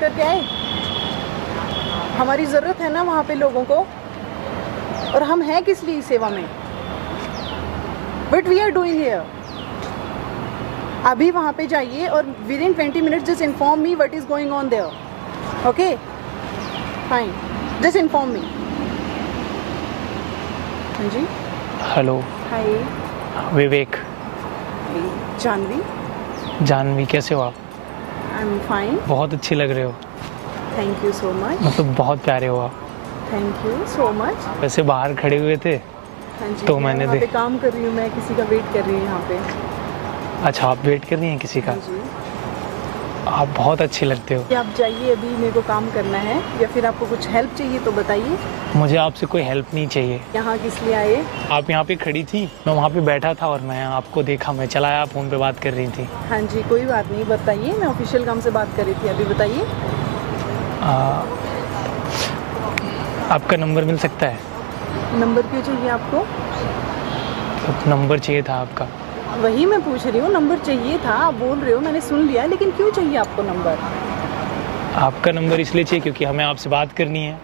करके आए। हमारी ज़रूरत है ना वहाँ पे लोगों को, और हम हैं किस लिए सेवा में। But we are doing here. अभी वहाँ पे जाइए और within 20 minutes just inform me what is going on there. Okay fine, just inform me. हाँ जी, हेलो। हाय। विवेक। जानवी। जानवी कैसे हो आप? I am fine. बहुत अच्छी लग रहे हो। Thank you so much. मतलब बहुत प्यारे हो आप। Thank you so much. वैसे बाहर खड़े हुए थे। हाँ जी, तो मैं मैंने वहाँ पे काम कर रही हूँ, मैं किसी का वेट कर रही हूँ यहाँ पे। अच्छा, आप वेट कर रही हैं किसी का? हाँ जी। आप बहुत अच्छी लगते हो। कि आप जाइए, अभी मेरे को काम करना है, या फिर आपको कुछ हेल्प चाहिए तो बताइए। मुझे आपसे कोई हेल्प नहीं चाहिए। यहाँ किस लिए आए? आप यहाँ पे खड़ी थी, मैं वहाँ पे बैठा था और मैं आपको देखा, मैं चला आया, फ़ोन पे बात कर रही थी। हाँ जी, कोई बात नहीं, बताइए। मैं ऑफिशियल काम से बात कर रही थी, अभी बताइए। आपका नंबर मिल सकता है? नंबर क्यों चाहिए आपको? तो नंबर चाहिए था आपका। वही मैं पूछ रही हूँ, नंबर चाहिए था। आप बोल रहे हो, मैंने सुन लिया, लेकिन क्यों चाहिए आपको नंबर? आपका नंबर इसलिए चाहिए क्योंकि हमें आपसे बात करनी है।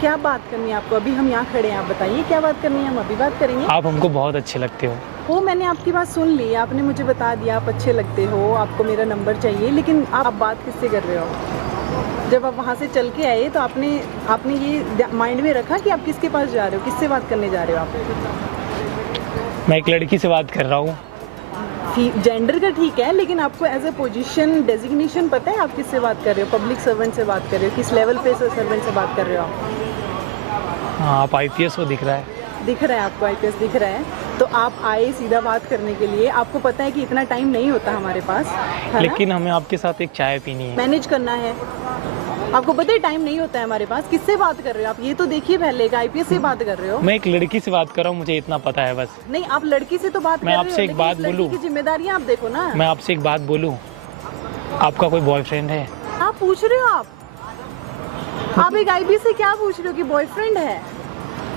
क्या बात करनी है आपको? अभी हम यहाँ खड़े हैं, आप बताइए क्या बात करनी है, हम अभी बात करेंगे। आप हमको बहुत अच्छे लगते हो। वो मैंने आपकी बात सुन ली, आपने मुझे बता दिया आप अच्छे लगते हो, आपको मेरा नंबर चाहिए, लेकिन आप बात किससे कर रहे हो? जब आप वहाँ से चल के आए तो आपने ये माइंड में रखा कि आप किसके पास जा रहे हो, किससे बात करने जा रहे हो आप? मैं एक लड़की से बात कर रहा हूँ। जेंडर का ठीक है, लेकिन आपको एज ए पोजीशन डेजिग्नेशन पता है आप किससे बात कर रहे हो? पब्लिक सर्वेंट से बात कर रहे हो? किस लेवल पे सर्वेंट से बात कर रहे हो आप? हाँ, आप IPS हो, दिख रहा है। दिख रहा है आपको IPS दिख रहा है, तो आप आए सीधा बात करने के लिए। आपको पता है कि इतना टाइम नहीं होता हमारे पास, है लेकिन हमें आपके साथ एक चाय पीनी है। मैनेज करना है। आपको पता है टाइम नहीं होता है हमारे पास। किससे बात कर रहे हो आप? ये तो देखिए पहले, एक IPS से बात कर रहे हो। मैं एक लड़की से बात कर रहा हूँ, मुझे इतना पता है बस। नहीं, आप लड़की से तो बात कर मैं रहे हो, आपसे एक बात बोलूं? की जिम्मेदारियां आप देखो ना। मैं आपसे एक बात बोलूं? आपका कोई बॉयफ्रेंड है? आप पूछ रहे हो आप एक IPS से क्या पूछ रहे हो कि बॉयफ्रेंड है?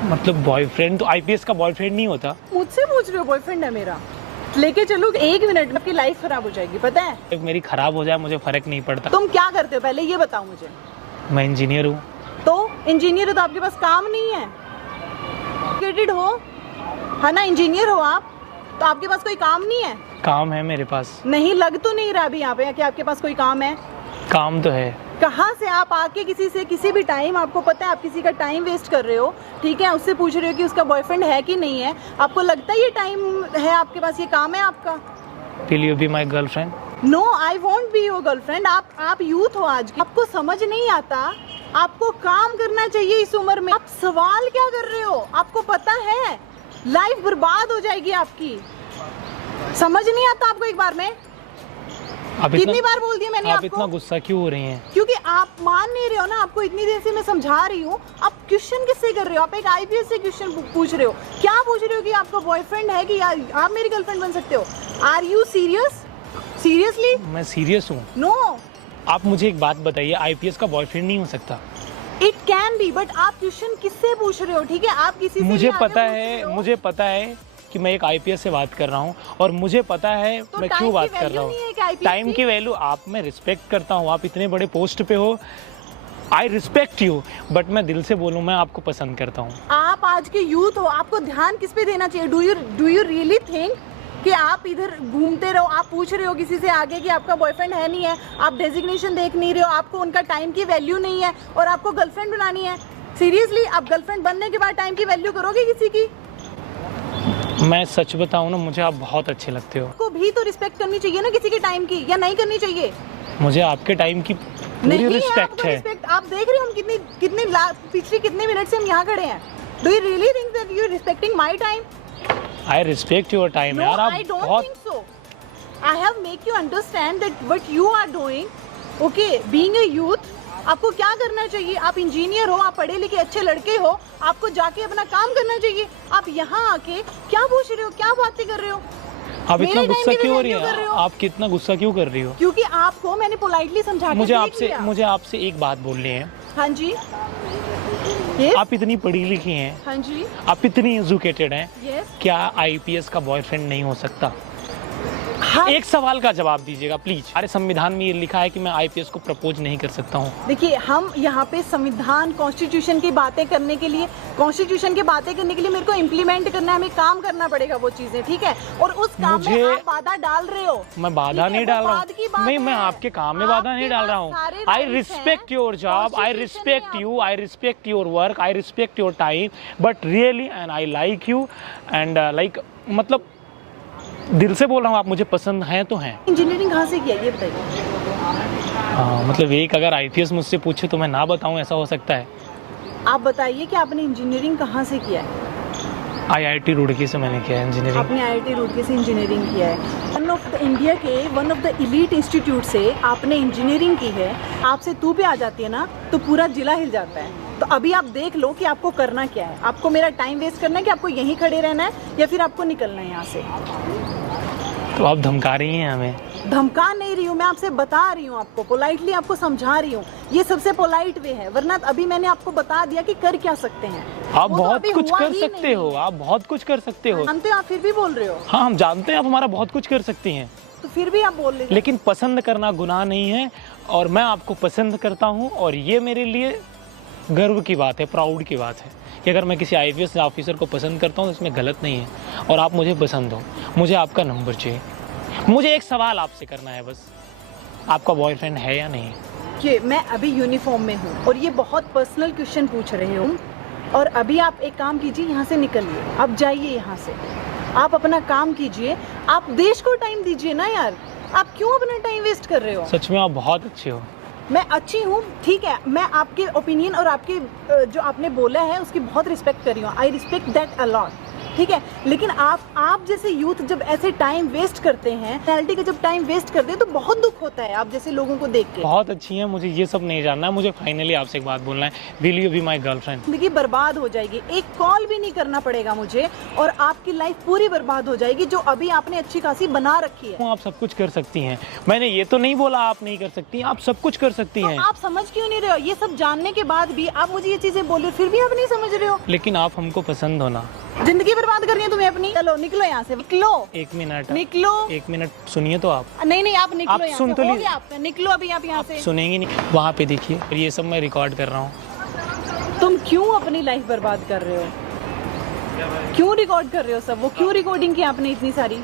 मतलब बॉयफ्रेंड तो IPS का बॉयफ्रेंड नहीं होता। मुझसे पूछ रहे हो बॉयफ्रेंड है मेरा? लेके चलो, 1 मिनट में आपकी लाइफ खराब हो जाएगी, पता है? मेरी खराब हो जाए मुझे फर्क नहीं पड़ता। तुम क्या करते हो पहले ये बताओ मुझे। मैं इंजीनियर हूँ। तो इंजीनियर हो तो आपके पास काम नहीं है? एजुकेटेड हो, है ना, इंजीनियर हो आप, तो आपके पास कोई काम नहीं है? काम है मेरे पास। नहीं, लग तो नहीं रहा अभी यहाँ पे कि आपके पास कोई काम है। काम तो है। कहाँ से आप आके किसी से किसी भी टाइम, आपको पता है आप किसी का टाइम वेस्ट कर रहे हो, ठीक है? उससे पूछ रहे हो कि उसका बॉयफ्रेंड है कि नहीं है। आपको लगता है ये टाइम है आपके पास, ये काम है आपका? Will you be my girlfriend? No, I want be your girlfriend. आप यूथ हो आज की, आपको समझ नहीं आता। आपको काम करना चाहिए इस उम्र में। आप सवाल क्या कर रहे हो? आपको पता है लाइफ बर्बाद हो जाएगी आपकी। समझ नहीं आता आपको एक बार में? कितनी बार बोल दिया मैंने आपको? आप इतना गुस्सा क्यों हो रही हैं? क्योंकि आप मान नहीं रहे हो ना। आपको इतनी देर से मैं समझा रही हूँ, आप क्वेश्चन किससे कर रहे हो? आप एक IPS से क्वेश्चन पूछ रहे हो। क्या पूछ रहे हो कि आपका बॉयफ्रेंड है कि आप मेरी गर्लफ्रेंड बन सकते हो? Are you serious? सीरियसली? मैं सीरियस हूँ। नो। आप मुझे एक बात बताइए, IPS का बॉयफ्रेंड नहीं हो सकता? इट कैन बी, बट आप क्वेश्चन किससे पूछ रहे हो? ठीक है, आप किसी से मुझे भी आगे पता पूछ रहे है, हो। मुझे पता है कि मैं एक IPS से बात कर रहा हूँ, और मुझे पता है तो मैं टाइम क्यों की बात कर वैल्यू रहा नहीं है हूँ। कि IPS टाइम की? की वैल्यू आप, मैं रिस्पेक्ट करता हूँ, आप इतने बड़े पोस्ट पे हो, आई रिस्पेक्ट यू, बट मैं दिल से बोलूँ, मैं आपको पसंद करता हूँ। आप आज के यूथ हो, आपको ध्यान किस पे देना चाहिए? डू यू रियली थिंक कि आप इधर घूमते रहो? आप पूछ रहे हो किसी से आगे कि आपका बॉयफ्रेंड है नहीं है, आप डेजिग्नेशन देख नहीं रहे हो, आपको उनका टाइम की वैल्यू नहीं है, और आपको गर्लफ्रेंड बनानी है? सीरियसली, आप गर्लफ्रेंड बनने के बाद टाइम की वैल्यू करोगे किसी की? मैं सच बताऊँ ना, मुझे आप बहुत अच्छे लगते हो। आपको भी तो रिस्पेक्ट करनी चाहिए ना किसी के टाइम की, या नहीं करनी चाहिए? मुझे आपके टाइम की पूरी नहीं रिस्पेक्ट है। रिस्पेक्ट। आप देख रहे हो हम पिछले कितने मिनट से हम यहाँ खड़े हैं। Do you really think that you are respecting my time? I respect your time यार। आप I don't बहुत think so. I have make you understand that what you are doing, okay, being a youth, आपको क्या करना चाहिए? आप engineer हो, आप पढ़े लिखे अच्छे लड़के हो, आपको जाके अपना काम करना चाहिए। आप यहाँ आके क्या पूछ रहे हो, क्या बातें कर रहे हो? आप इतना मेरे गुस्सा time की क्यों हो value रही कर रहे है? हो? आप कितना गुस्सा क्यों कर रही हो? क्योंकि आपको मैंने पोलाइटली समझा के देख लिया। मुझे आपसे एक बात बोलनी है। हाँ जी। Yes? आप इतनी पढ़ी लिखी हैं, हाँ जी। आप इतनी एजुकेटेड हैं, Yes? क्या IPS का बॉयफ्रेंड नहीं हो सकता? हाँ। एक सवाल का जवाब दीजिएगा प्लीज। हमारे संविधान में ये लिखा है कि मैं आईपीएस को प्रपोज नहीं कर सकता हूँ। देखिए, हम यहाँ पे संविधान कॉन्स्टिट्यूशन की बातें करने के लिए, मेरे को इम्प्लीमेंट करना है, हमें काम करना पड़ेगा वो चीजें, ठीक है। और उस काम में आप बाधा डाल रहे हो। मैं बाधा नहीं डाल रहा हूँ, मैं आपके काम में बाधा नहीं डाल रहा हूँ। आई respect your job, I respect you, I respect your work, I respect your time, but really and I like you and like, मतलब दिल से बोल रहा हूँ, आप मुझे पसंद हैं तो हैं। इंजीनियरिंग कहाँ से किया ये बताइए? हाँ, मतलब एक अगर आईपीएस मुझसे पूछे तो मैं ना बताऊँ, ऐसा हो सकता है? आप बताइए कि आपने इंजीनियरिंग कहाँ से किया है? आईआईटी रुड़की से मैंने किया है इंजीनियरिंग। आपने आईआईटी रुड़की से इंजीनियरिंग किया है। इंडिया के one of the elite institute से आपने इंजीनियरिंग की है। आपसे तू पे आ जाती है ना तो पूरा जिला हिल जाता है। तो अभी आप देख लो कि आपको करना क्या है। आपको मेरा टाइम वेस्ट करना है कि आपको यहीं खड़े रहना है या फिर आपको निकलना है यहाँ से? तो आप धमका रही हैं हमें? धमका नहीं रही हूँ, मैं आपसे बता रही हूँ, आपको पोलाइटली आपको समझा रही हूँ। ये सबसे पोलाइट वे है, वरना अभी मैंने आपको बता दिया कि कर क्या सकते हैं। आप बहुत कुछ कर सकते हो, आप बहुत कुछ कर सकते हो। जानते हो, आप फिर भी बोल रहे हो। हाँ, हम जानते हैं आप हमारा बहुत कुछ कर सकती हैं, तो फिर भी आप बोल रहे हो। लेकिन पसंद करना गुनाह नहीं है और मैं आपको पसंद करता हूँ और ये मेरे लिए गर्व की बात है, प्राउड की बात है कि अगर मैं किसी आईपीएस ऑफिसर को पसंद करता हूँ तो इसमें गलत नहीं है। और आप मुझे पसंद हो, मुझे आपका नंबर चाहिए। मुझे एक सवाल आपसे करना है बस, आपका बॉयफ्रेंड है या नहीं? कि मैं अभी यूनिफॉर्म में हूँ और ये बहुत पर्सनल क्वेश्चन पूछ रहे हो। और अभी आप एक काम कीजिए, यहाँ से निकलिए, आप जाइए यहाँ से, आप अपना काम कीजिए, आप देश को टाइम दीजिए ना यार। आप क्यों अपना टाइम वेस्ट कर रहे हो? सच में आप बहुत अच्छे हो। मैं अच्छी हूँ, ठीक है, मैं आपके ओपिनियन और आपके जो आपने बोला है उसकी बहुत रिस्पेक्ट कर रही हूँ। I respect that a lot, ठीक है। लेकिन आप जैसे यूथ जब ऐसे टाइम वेस्ट करते हैं, रियलिटी का जब टाइम वेस्ट करते हैं तो बहुत दुख होता है आप जैसे लोगों को देख के। बहुत अच्छी है, मुझे ये सब नहीं जानना है। मुझे फाइनली आपसे एक बात बोलना है, will you be my girlfriend? जिंदगी बर्बाद हो जाएगी, एक कॉल भी नहीं करना पड़ेगा मुझे और आपकी लाइफ पूरी बर्बाद हो जाएगी जो अभी आपने अच्छी खासी बना रखी है। आप सब कुछ कर सकती हैं, मैंने ये तो नहीं बोला आप नहीं कर सकती, आप सब कुछ कर सकती हैं। आप समझ क्यों नहीं रहे हो? ये सब जानने के बाद भी आप मुझे ये चीजें बोल रहे हो, फिर भी आप नहीं समझ रहे हो। लेकिन आप हमको पसंद हो ना। जिंदगी बर्बाद करनी है तुम्हें अपनी? चलो निकलो यहाँ से, निकलो। एक मिनट, निकलो। एक मिनट सुनिए तो आप। नहीं, आप निकलो, आप यहाँ सुन से। तो हो लीजिए। गया आपका, निकलो अभी आप यहाँ से। सुनेंगी नहीं, वहाँ पे देखिए, ये सब मैं रिकॉर्ड कर रहा हूँ। तुम क्यों अपनी लाइफ बर्बाद कर रहे हो? क्यों रिकॉर्ड कर रहे हो सब? वो क्यों रिकॉर्डिंग की आपने इतनी सारी?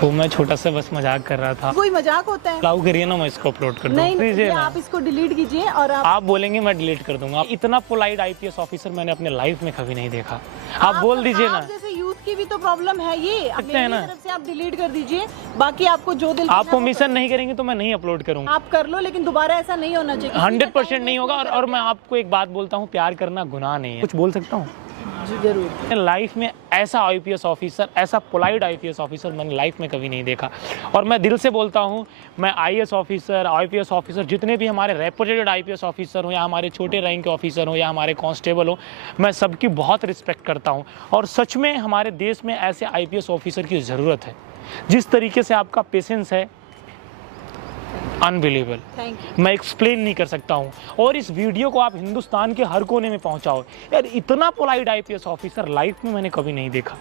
वो मैं छोटा सा बस मजाक कर रहा था। कोई मजाक होता है? अलाउ करिए ना, मैं इसको अपलोड कर दूँ। नहीं, आप इसको डिलीट कीजिए और आप बोलेंगे मैं डिलीट कर दूंगा। इतना पोलाइट आईपीएस ऑफिसर मैंने अपने लाइफ में कभी नहीं देखा। आप बोल दीजिए ना। जैसे यूथ की भी तो प्रॉब्लम है ये, सकते हैं ना, तरफ से आप डिलीट कर दीजिए, बाकी आपको जो दिल आप परमिशन नहीं करेंगे तो मैं नहीं अपलोड करूंगा। आप कर लो, लेकिन दोबारा ऐसा नहीं होना चाहिए। 100% नहीं होगा। और मैं आपको एक बात बोलता हूँ, प्यार करना गुनाह नहीं है। कुछ बोल सकता हूँ? जरूर। लाइफ में ऐसा आईपीएस ऑफिसर, ऐसा पोलाइट आईपीएस ऑफिसर मैंने लाइफ में कभी नहीं देखा। और मैं दिल से बोलता हूँ, मैं आईएएस ऑफिसर, आईपीएस ऑफिसर, जितने भी हमारे रेपुटेड आईपीएस ऑफिसर हो या हमारे छोटे रैंक के ऑफिसर हो या हमारे कांस्टेबल हो, मैं सबकी बहुत रिस्पेक्ट करता हूँ। और सच में हमारे देश में ऐसे आईपीएस ऑफिसर की ज़रूरत है। जिस तरीके से आपका पेशेंस है, अनबिलीवेबल, मैं एक्सप्लेन नहीं कर सकता हूँ। और इस वीडियो को आप हिंदुस्तान के हर कोने में पहुँचाओ यार। इतना पोलाइट आईपीएस ऑफिसर लाइफ में मैंने कभी नहीं देखा।